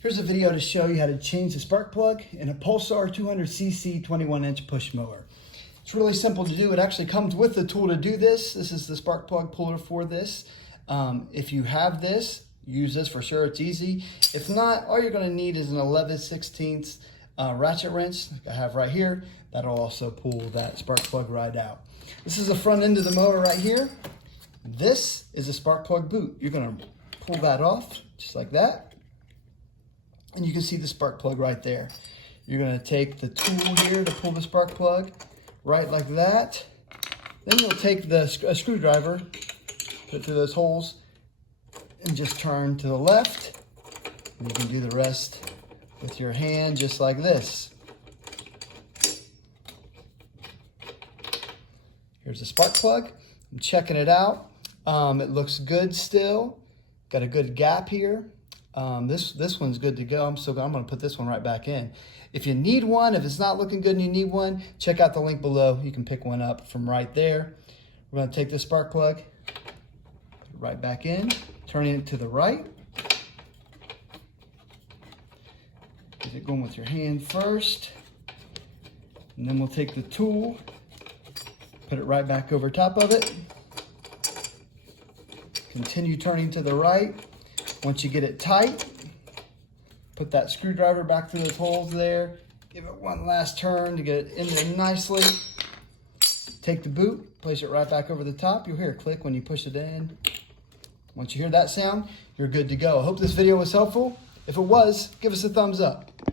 Here's a video to show you how to change the spark plug in a Pulsar 200cc 21-inch push mower. It's really simple to do. It actually comes with the tool to do this. This is the spark plug puller for this. If you have this, use this for sure. It's easy. If not, all you're going to need is an 11/16 ratchet wrench like I have right here. That'll also pull that spark plug right out. This is the front end of the mower right here. This is a spark plug boot. You're going to pull that off just like that. And you can see the spark plug right there. You're going to take the tool here to pull the spark plug right like that. Then you'll take a screwdriver, put it through those holes, and just turn to the left. And you can do the rest with your hand just like this. Here's the spark plug. I'm checking it out. It looks good still. Got a good gap here. This one's good to go. I'm going to put this one right back in. If you need one, if it's not looking good and you need one, check out the link below. You can pick one up from right there. We're going to take this spark plug right back in, turning it to the right. Get it going with your hand first. And then we'll take the tool, put it right back over top of it. Continue turning to the right. Once you get it tight, put that screwdriver back through those holes there. Give it one last turn to get it in there nicely. Take the boot, place it right back over the top. You'll hear a click when you push it in. Once you hear that sound, you're good to go. I hope this video was helpful. If it was, give us a thumbs up.